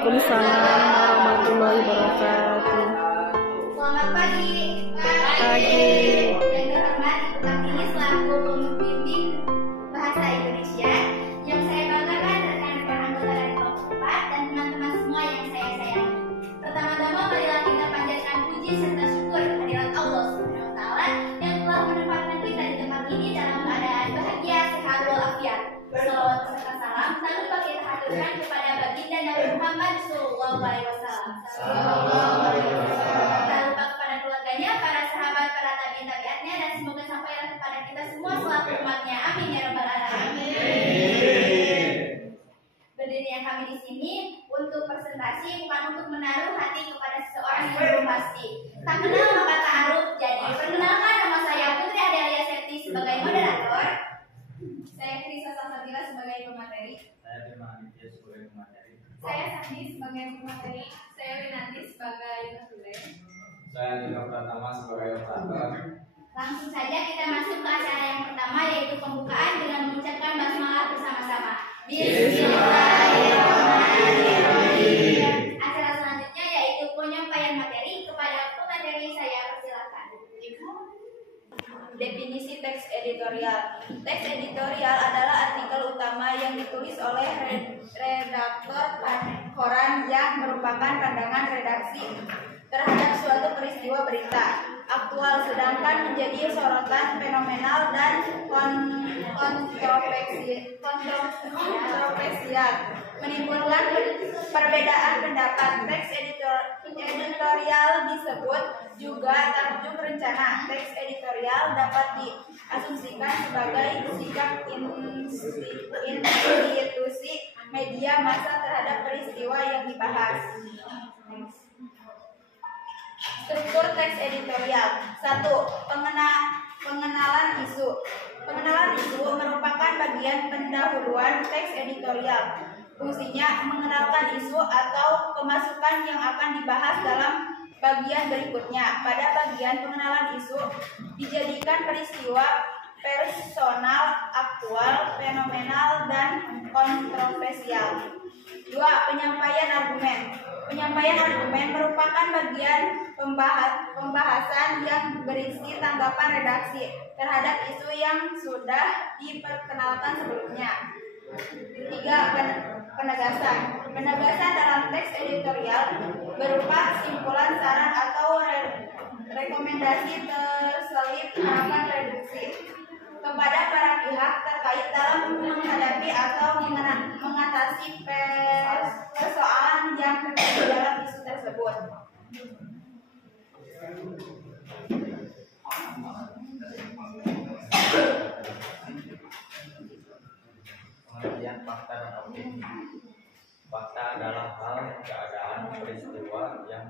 Waalaikumsalam warahmatullahi wabarakatuh. Selamat pagi. Pagi. Yang terhormat Ibu Kartini selaku pembimbing bahasa Indonesia, yang saya banggakan rekan-rekan anggota dari kelompok 4 dan teman-teman semua yang saya sayangi. Pertama-tama marilah kita panjatkan puji serta syukur kehadirat Allah Subhanahu wa taala yang telah menempatkan kita di tempat ini dalam keadaan bahagia, sehat walafiat. Salawat serta salam tak lupa kita haturkan kepada baginda Nabi Muhammad sallallahu alaihi wasallam. Tak lupa kepada keluarganya, para sahabat, para tabi'in tabi'atnya, dan semoga sampailah kepada kita semua selaku umatnya. Amin ya rabbal alamin. Berdirinya kami di sini untuk presentasi, bukan untuk menaruh hati kepada seseorang yang belum pasti. Tak kenal maka ta'aruf. Jadi perkenalkan, nama saya Putri Adelia Septi sebagai moderator. Saya Krisa Salsabila sebagai pemateri. Saya Bima Aditya sebagai pemateri. Saya Sandi sebagai pemateri. Saya Winanti sebagai penulis. Saya Nino Pratama sebagai operator. Langsung saja kita masuk ke acara yang pertama, yaitu pembukaan dengan mengucapkan basmalah bersama-sama. Bismillahirrahmanirrahim. Acara selanjutnya yaitu penyampaian materi. Kepada pemateri saya persilakan. Definisi teks editorial. Teks editorial adalah artikel utama yang ditulis oleh redaktor koran yang merupakan pandangan redaksi terhadap suatu peristiwa berita aktual, sedangkan menjadi sorotan fenomenal dan kontroversial, menimbulkan perbedaan pendapat. Teks editorial disebut juga tajuk rencana. Teks editorial dapat diasumsikan sebagai sikap institusi media massa terhadap peristiwa yang dibahas. Struktur teks editorial. 1. Pengenalan isu. Pengenalan isu merupakan bagian pendahuluan teks editorial. Fungsinya mengenalkan isu atau pemasukan yang akan dibahas dalam bagian berikutnya. Pada bagian pengenalan isu dijadikan peristiwa personal, aktual, fenomenal, dan kontroversial. 2. Penyampaian argumen. Penyampaian argumen merupakan bagian pembahasan yang berisi tanggapan redaksi terhadap isu yang sudah diperkenalkan sebelumnya. 3. Penegasan. Penegasan dalam teks editorial berupa kesimpulan, saran, atau rekomendasi terselip harapan reduksi kepada para pihak terkait dalam menghadapi atau mengatasi persoalan yang terjadi dalam isu tersebut. Pengertian fakta dan opini. Fakta adalah hal, keadaan, peristiwa yang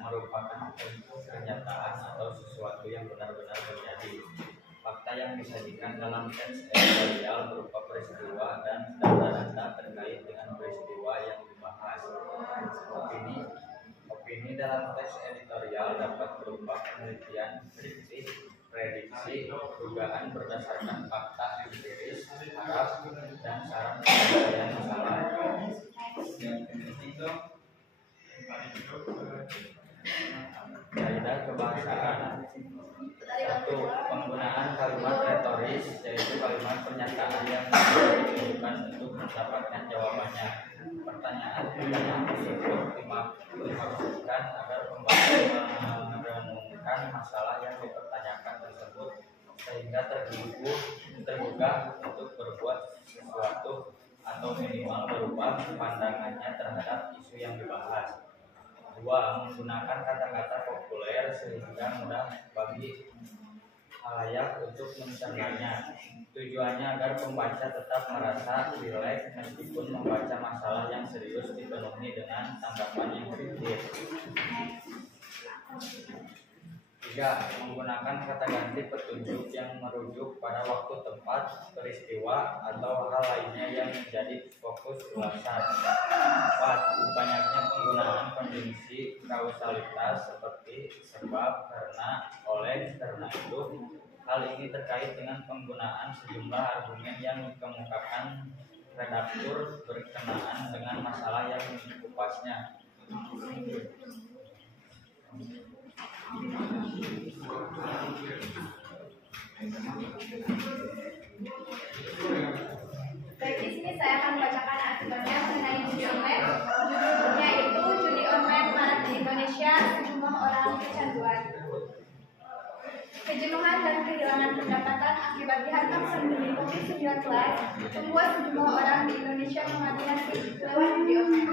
merupakan kenyataan atau sesuatu yang benar-benar terjadi. Fakta yang disajikan dalam teks editorial berupa peristiwa dan data-data terkait dengan peristiwa yang dibahas. Opini dalam teks editorial dapat berupa penelitian, prediksi, dugaan berdasarkan fakta empiris, harap, dan saran penyelesaian masalah. Kaidah kebahasaan. 1. Penggunaan kalimat retoris, yaitu kalimat pernyataan yang ditujukan untuk mendapatkan jawabannya. Pertanyaan tersebut dimaksudkan agar pembaca merenungkan masalah yang dipertanyakan tersebut sehingga tergugah untuk berbuat sesuatu atau minimal berupa pandangannya terhadap isu yang dibahas. 2. Menggunakan kata-kata populer sehingga mudah bagi halayak untuk mencernanya. Tujuannya agar pembaca tetap merasa rileks meskipun membaca masalah yang serius dipenuhi dengan tanggapan yang kritis. 3. Menggunakan kata ganti petunjuk yang merujuk pada waktu, tempat, peristiwa, atau hal lainnya yang menjadi fokus ulasan. 4. Banyaknya penggunaan konjungsi kausalitas seperti sebab, karena, oleh, karena itu. Hal ini terkait dengan penggunaan sejumlah argumen yang dikemukakan redaktur berkenaan dengan masalah yang dikupasnya. Baik, di sini saya akan membacakan artikelnya mengenai judi online. Judulnya itu judi online marak di Indonesia, sejumlah orang kecanduan. Kejenuhan dan kehilangan pendapatan akibat dihantam pandemi COVID-19 membuat sejumlah orang di Indonesia mengambil nasib lewat judi online.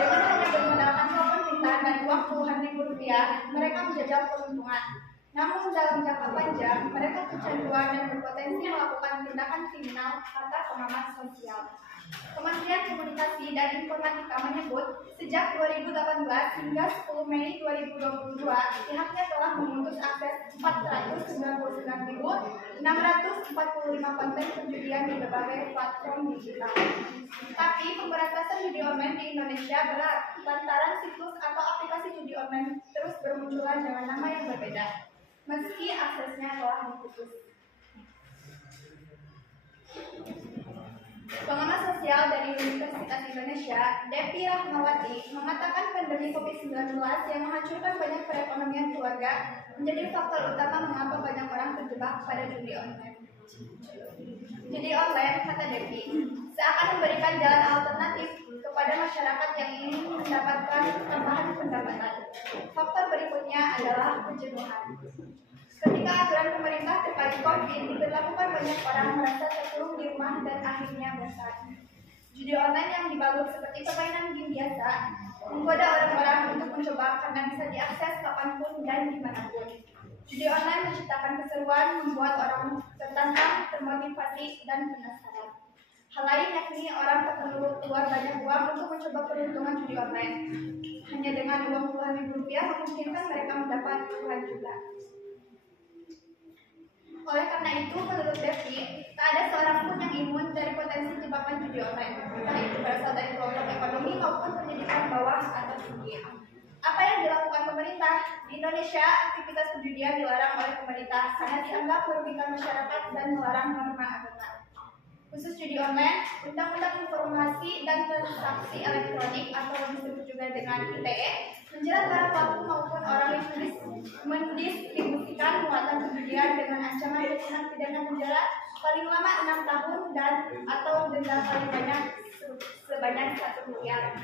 Dengan hanya bermodalkan telepon pintar dan uang puluhan ribu rupiah, mereka menjajal keuntungan. Namun dalam jangka panjang, mereka kecanduan dan berpotensi melakukan tindakan kriminal, kata pengamat sosial. Kementerian Komunikasi dan Informatika menyebut, sejak 2018 hingga 10 Mei 2022, pihaknya telah memutus akses 499.645 konten penjudian di berbagai platform digital. Tapi pemberantasan judi online di Indonesia berat, lantaran situs atau aplikasi judi online terus bermunculan dengan nama yang berbeda, meski aksesnya telah diputus. Pengamat sosial dari Universitas Indonesia, Devi Rahmawati, mengatakan pandemi COVID-19 yang menghancurkan banyak perekonomian keluarga menjadi faktor utama mengapa banyak orang terjebak pada judi online. Judi online, kata Devi, seakan memberikan jalan alternatif kepada masyarakat yang ingin mendapatkan tambahan pendapatan. Faktor berikutnya adalah kejenuhan. Ketika aturan pemerintah terkait COVID diberlakukan, banyak orang merasa terkurung di rumah dan akhirnya bosan. Judi online yang dibalut seperti permainan game biasa menggoda orang-orang untuk mencoba karena bisa diakses kapanpun dan dimanapun. Judi online menciptakan keseruan, membuat orang tertantang, termotivasi, dan penasaran. Hal lain yakni orang tak perlu keluar banyak uang untuk mencoba peruntungan judi online. Hanya dengan uang puluhan ribu rupiah memungkinkan mereka mendapat puluhan juta. Oleh karena itu, menurut Devi, tak ada seorang pun yang imun dari potensi jebakan judi online, entah itu berasal dari kelompok ekonomi maupun pendidikan bawah atau tinggi. Apa yang dilakukan pemerintah? Di Indonesia, aktivitas perjudian dilarang oleh pemerintah karena dianggap merugikan masyarakat dan melarang norma agama. Khusus judi online, Undang-Undang Informasi dan Transaksi Elektronik atau disebut juga dengan ITE menjerat para pelaku maupun orang yang mendistribusikan muatan perjudian dengan ancaman hukuman pidana penjara paling lama 6 tahun dan atau denda paling banyak sebanyak 1 miliar.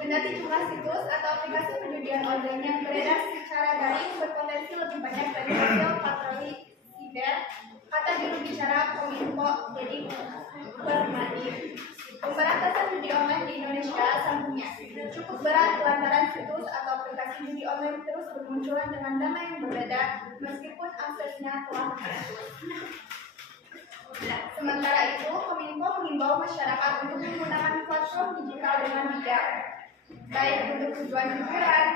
Kendati jumlah situs atau aplikasi perjudian online yang beredar secara daring berpotensi lebih banyak dari hasil patroli siber, kata juru bicara Kominfo Dedi Permadi. Pemberantasan judi online di Indonesia sambungnya cukup berat lantaran situs atau aplikasi judi online terus bermunculan dengan nama yang berbeda meskipun aksesnya telah terputus. Sementara itu, Kominfo mengimbau masyarakat untuk menggunakan platform digital dengan bijak, baik untuk tujuan hiburan,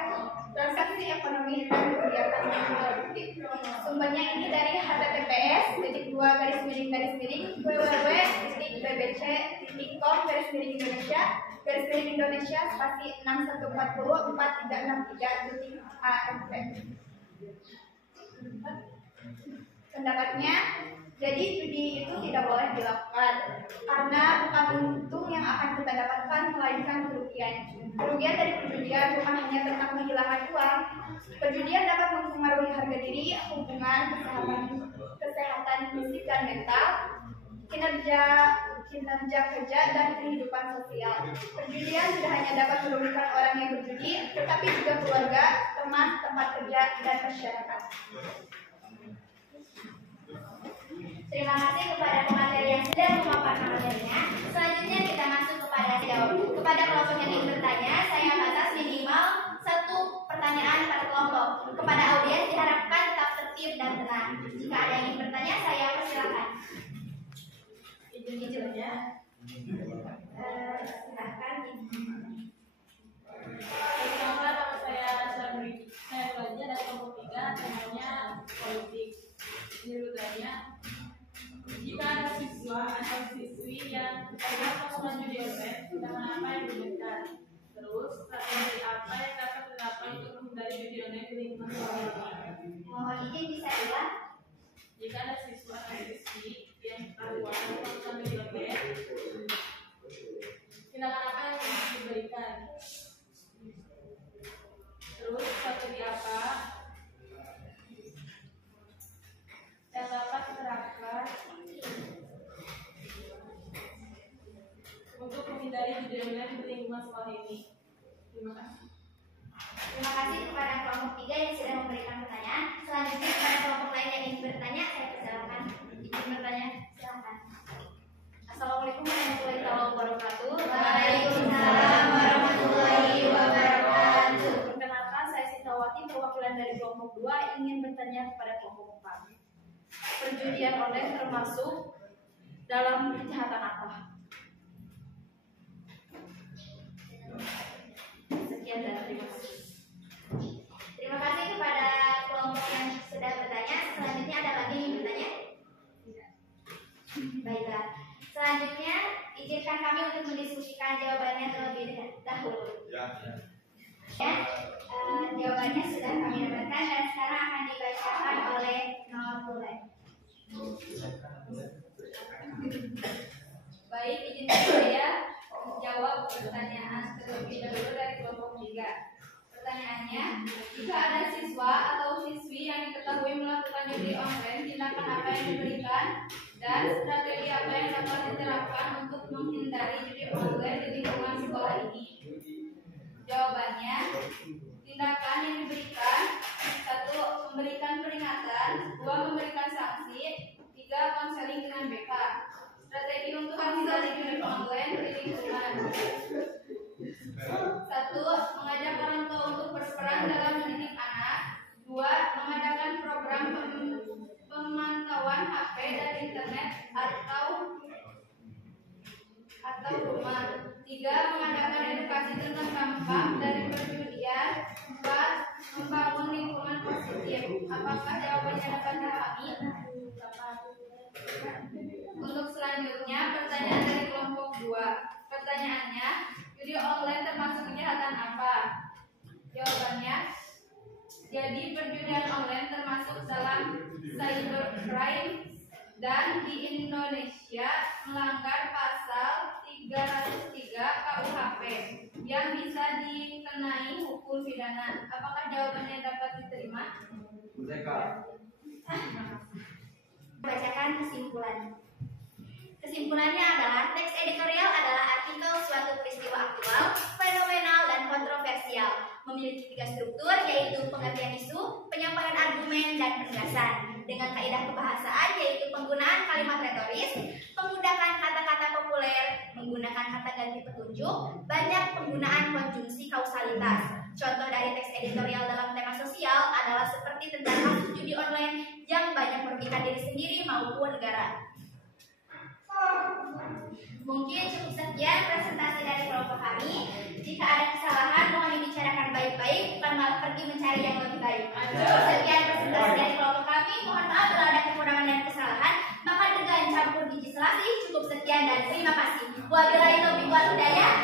transaksi ekonomi, dan kegiatan yang produktif. Sumbernya ini dari https://www.bbc.com/Indonesia spasi 61404363.AFP. Pendapatnya, jadi judi itu tidak boleh dilakukan karena bukan untung yang akan kita dapatkan melainkan kerugian. Kerugian dari perjudian bukan hanya tentang kehilangan uang. Perjudian dapat mempengaruhi harga diri, hubungan, kesehatan fisik dan mental, kinerja kerja dan kehidupan sosial. Perjudian tidak hanya dapat merugikan orang yang berjudi, tetapi juga keluarga, teman, tempat kerja, dan masyarakat. Terima kasih kepada pemateri yang sudah memaparkan materinya. Selanjutnya kita masuk kepada kelompok yang ingin bertanya. Saya batas minimal 1 pertanyaan per kelompok. Kepada audiens diharapkan tetap tertib dan tenang. Jika ada yang ingin bertanya, saya persilakan. Izin-izinnya. Silakan. Pertama, nama saya Sabri. Saya belajar dari kelompok 3, temanya politik. Ini bertanya, jika ada siswa atau siswi yang terlibat melakukan judi online, dengan apa yang diberikan? Terus, strategi apa yang dapat dilakukan untuk menghindari judi online di lingkungan sekolah? Mohon izin bisa diulang. Jika ada siswa atau siswi yang terlibat melakukan judi online, online di lingkungan sekolah ini. Terima kasih. Terima kasih kepada kelompok 3 yang sudah memberikan pertanyaan. Selanjutnya kepada kelompok lain yang ingin bertanya, saya persilakan. Ingin bertanya, silakan. Assalamualaikum warahmatullahi wabarakatuh. Waalaikumsalam warahmatullahi wabarakatuh. Perkenalkan, saya Sitawati, perwakilan dari kelompok 2 ingin bertanya kepada kelompok 4. Perjudian online termasuk dalam kejahatan apa? Sekian dan terima kasih. Terima kasih kepada kelompok yang sudah bertanya. Selanjutnya ada lagi yang bertanya? Baiklah. Selanjutnya izinkan kami untuk mendiskusikan jawabannya terlebih dahulu. Jawabannya sudah kami dapatkan dan sekarang akan dibacakan oleh Nurul. Baik, izinkan saya menjawab pertanyaan terlebih dahulu dari kelompok 3. Pertanyaannya, jika ada siswa atau siswi yang diketahui melakukan judi online, tindakan apa yang diberikan dan strategi apa yang dapat diterapkan untuk menghindari judi online di lingkungan sekolah ini? Jawabannya, tindakan yang diberikan: 1. Memberikan peringatan, 2. Memberikan sanksi, 3. Konseling dengan BK. Strategi untuk menghindari judi online di lingkungan: 1. Mengajak orang tua untuk berperan dalam mendidik anak. 2. Mengadakan program pemantauan HP dan internet atau rumah. 3. Mengadakan edukasi tentang dampak dari perjudian. 4. Membangun lingkungan positif. Apakah jawabannya dapat dipahami? Untuk selanjutnya, pertanyaan dari kelompok 2. Pertanyaannya, judi online termasuk kejahatan apa? Jawabannya, jadi perjudian online termasuk dalam cybercrime dan di Indonesia melanggar pasal 303 KUHP yang bisa dikenai hukum pidana. Apakah jawabannya dapat diterima? Bacakan kesimpulan. Kesimpulannya adalah teks editorial adalah artikel suatu peristiwa aktual, fenomenal, dan kontroversial. Memiliki 3 struktur, yaitu pengertian isu, penyampaian argumen, dan penegasan. Dengan kaidah kebahasaan, yaitu penggunaan kalimat retoris, menggunakan kata-kata populer, menggunakan kata ganti petunjuk, banyak penggunaan konjungsi kausalitas. Contoh dari teks editorial dalam tema sosial adalah seperti tentang kasus judi online yang banyak merugikan diri sendiri maupun negara. Mungkin cukup sekian presentasi dari kelompok kami. Jika ada kesalahan mohon dibicarakan baik-baik, bukan malah pergi mencari yang lebih baik. Cukup sekian presentasi dari kelompok kami. Mohon maaf bila ada kekurangan dan kesalahan. Maka dengan campur legislasi. Cukup sekian dan terima kasih. Wabillahi taufiq wal hidayah.